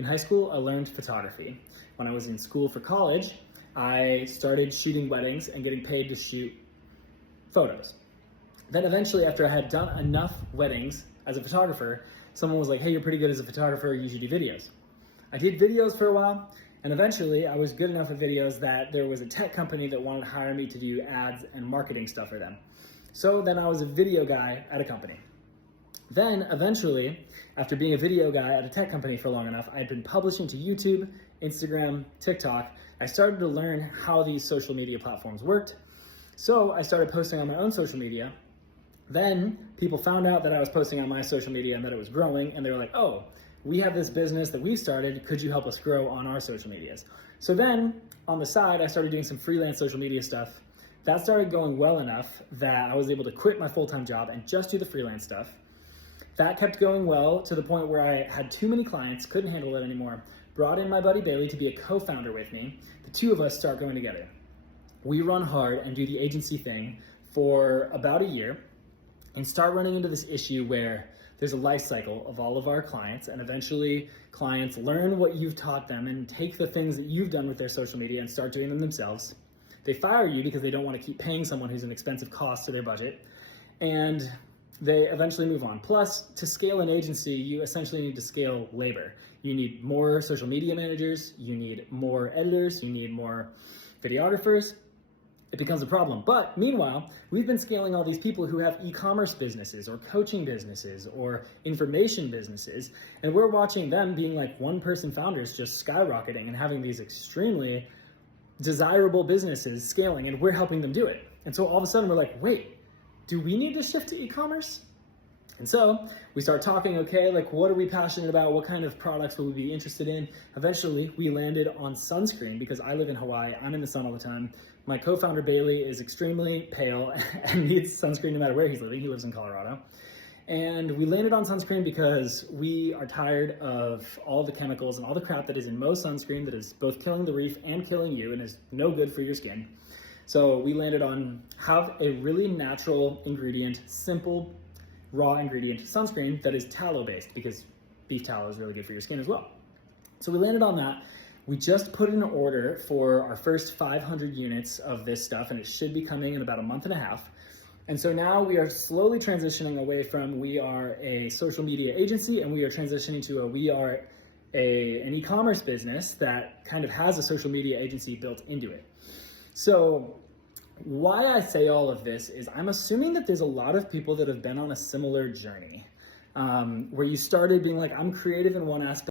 In high school, I learned photography. When I was in school for college, I started shooting weddings and getting paid to shoot photos. Then eventually, after I had done enough weddings as a photographer, someone was like, hey, you're pretty good as a photographer, you should do videos. I did videos for a while, and eventually I was good enough at videos that there was a tech company that wanted to hire me to do ads and marketing stuff for them. So then I was a video guy at a company. Then eventually, after being a video guy at a tech company for long enough, I had been publishing to YouTube, Instagram, TikTok. I started to learn how these social media platforms worked. So I started posting on my own social media. Then people found out that I was posting on my social media and that it was growing, and they were like, oh, we have this business that we started, could you help us grow on our social medias? So then on the side, I started doing some freelance social media stuff. That started going well enough that I was able to quit my full-time job and just do the freelance stuff. That kept going well to the point where I had too many clients, couldn't handle it anymore, brought in my buddy Bailey to be a co-founder with me. The two of us start going together. We run hard and do the agency thing for about a year and start running into this issue where there's a life cycle of all of our clients, and eventually clients learn what you've taught them and take the things that you've done with their social media and start doing them themselves. They fire you because they don't want to keep paying someone who's an expensive cost to their budget, and they eventually move on. Plus, to scale an agency, you essentially need to scale labor. You need more social media managers, you need more editors, you need more videographers. It becomes a problem. But meanwhile, we've been scaling all these people who have e-commerce businesses or coaching businesses or information businesses, and we're watching them being like one-person founders just skyrocketing and having these extremely desirable businesses scaling, and we're helping them do it. And so all of a sudden we're like, wait, do we need to shift to e-commerce? And so we start talking, okay, like what are we passionate about? What kind of products will we be interested in? Eventually we landed on sunscreen because I live in Hawaii, I'm in the sun all the time. My co-founder Bailey is extremely pale and needs sunscreen no matter where he's living. He lives in Colorado. And we landed on sunscreen because we are tired of all the chemicals and all the crap that is in most sunscreen that is both killing the reef and killing you and is no good for your skin. So we landed on have a really natural ingredient, simple, raw ingredient sunscreen that is tallow based, because beef tallow is really good for your skin as well. So we landed on that. We just put in an order for our first 500 units of this stuff, and it should be coming in about a month and a half. And so now we are slowly transitioning away from we are a social media agency, and we are transitioning to an e-commerce business that kind of has a social media agency built into it. So why I say all of this is I'm assuming that there's a lot of people that have been on a similar journey where you started being like, I'm creative in one aspect,